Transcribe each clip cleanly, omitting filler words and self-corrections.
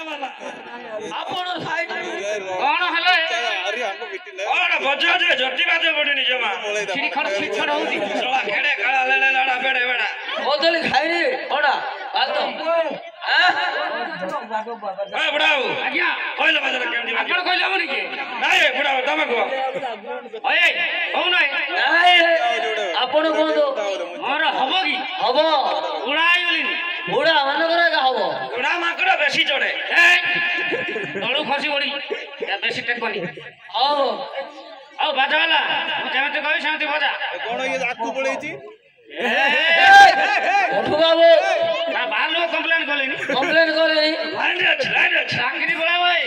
ଆପଣ ସାଇଡ କଣ ହେଲା କଣ ବଜାଜ ଜଟି ବାଜେ ପଡିନି ଜମା ଖିଡଖଡ ଖିଡଖଡ ହଉଛି ସଳା ଖେଡେ କାଳା ଲେଲେ ଲଡା ବେଡେ ବେଡା ବଦଲି ଖାଇନି କଣା ବାତ ଏ ବୁଢାଉ ଆଜ୍ଞା କହିଲ ବାଜରେ କେମିତି ଆପଣ କହିଲେ ହବନି କି ନାଇଁ ବୁଢାଉ ତମେ କୁହ ଓଏ ହଉ ନାଇଁ ଆପଣ କୁହନ୍ତୁ ମୋର ହବ କି ହବ ବୁଢା ହେଇଗଲିନି ବୁଢା ମାନଙ୍କର ଏକା ହବ ବୁଢା ମାଙ୍କଡ ବେଶୀ ଚଢେ ତଳୁ ଖସି ପଡି ବେଶୀ ଟେକନି ହଉ ହଉ ବାଜା ହେଲା ମୁଁ ଯେମିତି କହିବି ସେମିତି ବଜା କଣ ଇଏ ଆକୁ ପଳେଇଛି ବାବୁ ବାହାର ଲୋକ କମ୍ପ୍ଲେନ କଲେନି ଚାକିରି ପଳା ଭାଇ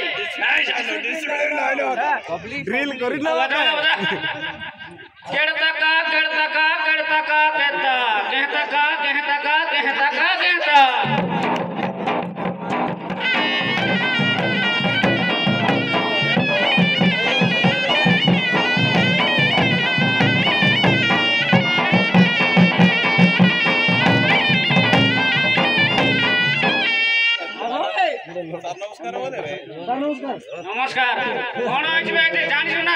ଡ୍ରିଲ କରିଲ କେଡତକା କେଡତକା କେଡତକା କେता केहतका केहतका केहतका केहता नमस्कार कौन अच्छे जानी ना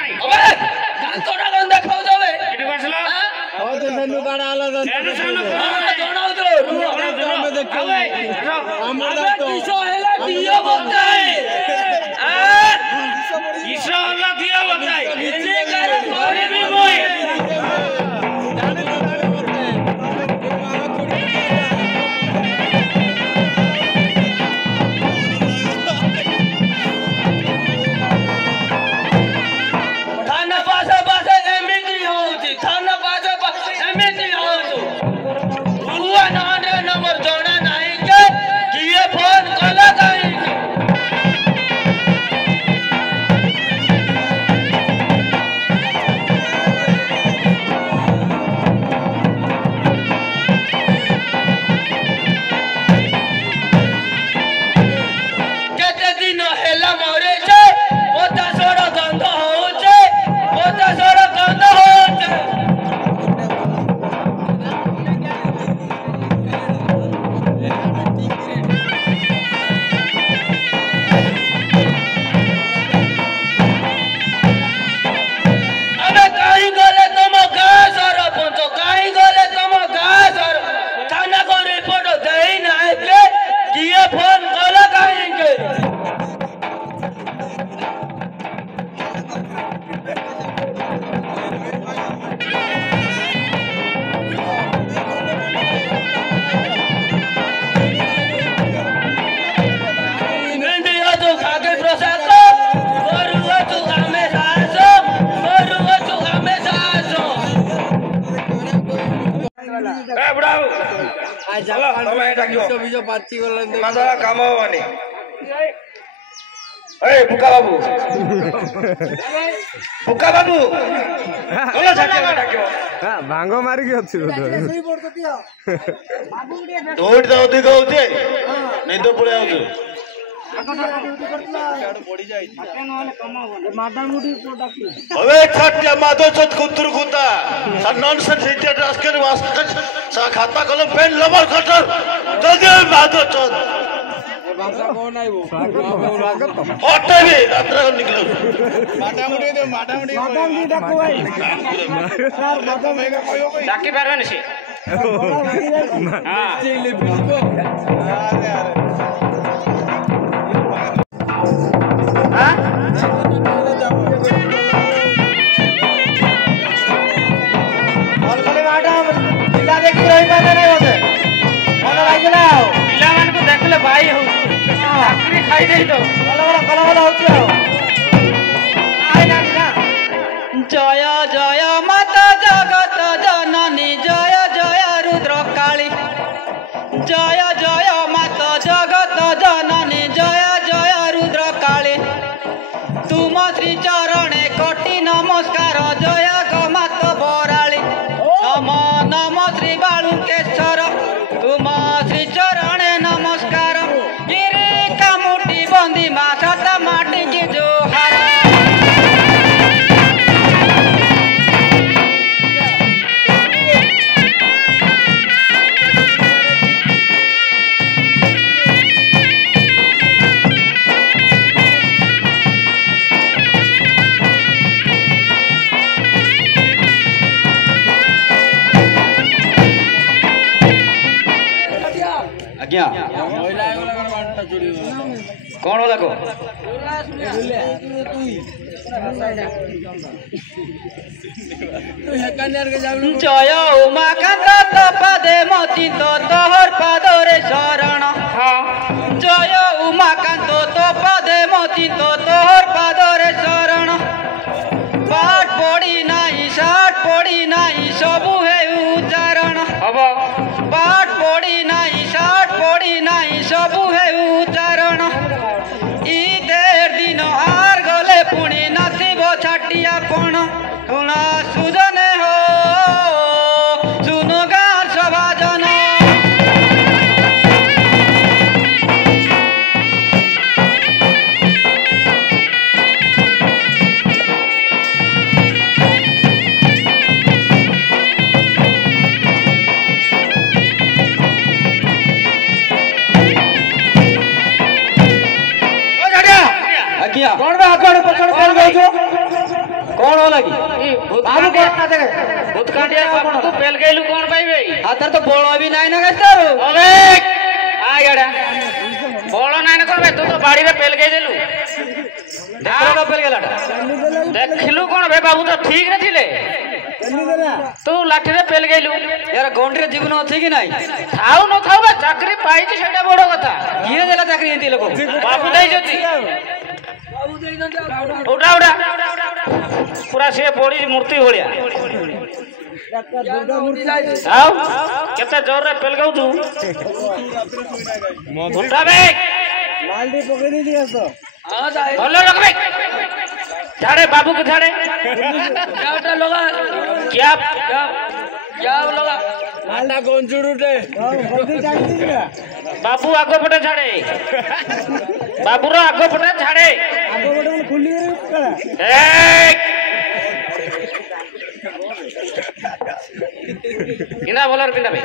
काम हमानी फुका बाबू फुका बाबू भांग मारिकी अच्छी ଦୌଡ଼ିଟା ଅଧିକ ହଉଛି ନିଦ ପଳେଇ ଆଉଛୁ હવે છાટ્યા માધો છત કુતર કુતા સર નોનસેન્સ ઇડિયટ આસ્કર વાસ્કર સા ખાતા કલમ પેન લબર કટર જલ્દી માધો છત હોટે ભી રાત્રે નિકલો માટામુડી દે માટામુડી ડાકો ભાઈ સર માધો મેગા કોયો ભાઈ डाकी परवाने से हां चिल्ली बिल्को अरे हां और खाली मैडम पिला देखि रही पाने नहीं होते मन लागिला पिला मान को देखले भाई हो चाकरी खाई देई तो कला होची आ आइ ना ना जय जय माता जगत जननी जय जय रुद्र काली जय जय माता जगत जननी जय जय रुद्र काली तुम श्री चरणे कोटि नमस्कार जय गमात बराली नम नम श्री बालुकेश्वर तुम श्री चरणे नमस्कार गिरी कामुटी बंदी मा सता माटी की जोहार ଆଜ୍ଞା କଣ ହେଲା କହ জয় উমাকান্ত তপদে মচিত তোহর পাদরে শরণ জয় উমাকান্ত তপদে মচিত তোহর পাদরে শরণ পাঠ পড়ি নাই ষাট পড়ি নাই সবু হে উচ্চারণ হব পাঠ পড়ি নাই ষাট পড়ি নাই সবু হে উচ্চারণ ঈদের দিন আর গলে পুଣି নাচিব ছাটিয়া পণ শুণ সুজনে হো শুনো গাঁ সভাজন ଆଜ୍ଞା କଣ ବା ଆଗଡ଼ ପଛଡ଼ କଣ କହୁଛ କଣ ହେଲା କି ବାବୁ କଣ ନା ଦେଖେ ଭୂତକାଣ୍ଡିଆ କଣ ତୁ ପେଲ ଗେଲୁ କଣ ପାଇବେ ହାତରେ ତ ବଳ ବି ନାହିଁ ନା ଗାସ୍ତାରୁ ଅବେ ଆଇଡା ବଳ ନାହିଁ ନା କଣ ବେ ତୁ ତ ବାଡିରେ ପେଲ ଗେଇ ଦେଲୁ ଦେଖ ପେଲ ଗେଲାଟା ଦେଖିଲୁ କଣ ବେ ବାବୁ ତ ଠିକ ରେ ଥିଲେ ତୁ ଲାଠିରେ ପେଲ ଗେଲୁ यार ଗଣ୍ଡିରେ ଜୀବନ ଅଛି କି ନାହିଁ ଥାଉ ନଥାଉ ବା ଚାକିରି ପାଇଛି ସେଇଟା ବଡ କଥା କିଏ ଦେଲା ଚାକିରି ଏମିତି ଲୋକ ବାବୁ ଦେଇଛନ୍ତି ଉଠା ଉଠା ପୁରା ସିଏ ପଡିଛି ମୂର୍ତ୍ତି ଭଳିଆ ଆଉ କେତେ ଜୋରରେ ପେଲ ଗାଉଛୁ ଉଠା ବେ ଭଲ ରଖବେ झाड़े बाबू को झाड़े क्या लगा क्या लगा बाबू आगो पटे झाड़े बाबू रो आगो पटे झाड़े किना बोलर पिंडा भाई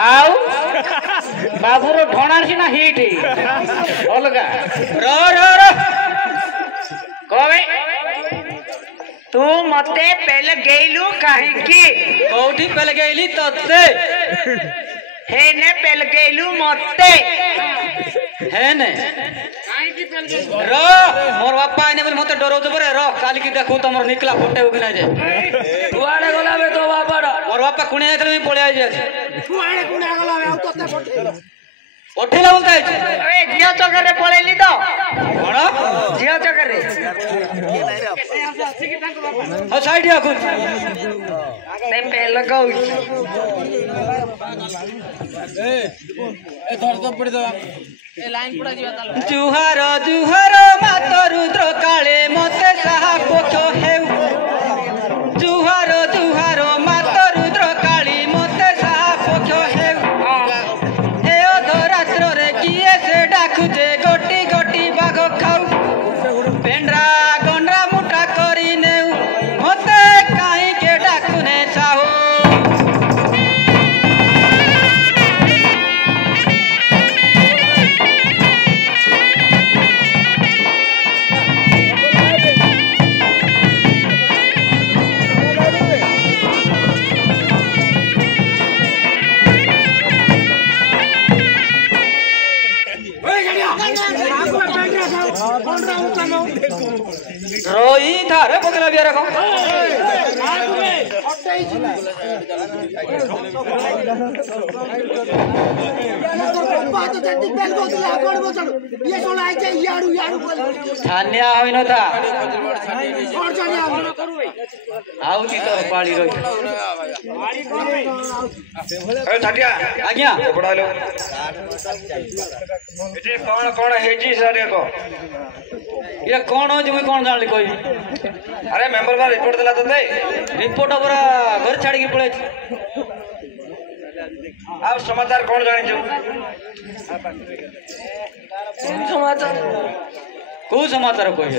आओ बाबू रो ढोणा सिना हिट अलगा रो रो रो को भाई तू मते पहले गेलू काहे की कोठी पहले गेली तते हे ने पहले गेलू मते है ने रो मोर बापा आने बोले मते डरो तो बरे रो काल की देखो तमर निकला फटे हो कि ना जे तुआड़े गला बे तो बाबा मोर बापा कुणे आइतले मी पळे आइ जे तुआड़े कुणे गला बे तते पठेला बोलता है ए जिया चक्कर रे पळेली तो कोण जिया चक्कर रे हो साइड आखु ते पहले गौ ए थोड़ा तो पड़ी दो ए लाइन पड़ा दिया तालो जुहार जुहार मात रुद्र काळे मते साहा पोख हेउ जुहार जुहार मात रुद्र काळी मते साहा पोख हेउ हे अधरात्र रे किए से डाकुजे गोटी गोटी बाघ खाऊ पेंड्रा गंड्रा मुठा करी नेउ मते काई के डाकुने साहू रोई थारे पकला बिया रखो छान्या होई नता आउती तो पाली रोई ए छाटिया आज्ञा पड़ा लो एटे कोन हेजी सारे को ये कौन हो जो मैं कौन जान ली कोई अरे मेंबर बा रिपोर्ट दिला तते रिपोर्ट पूरा घर छाड़ के पड़े आ समाचार कोन जानि जो को समाचार कोई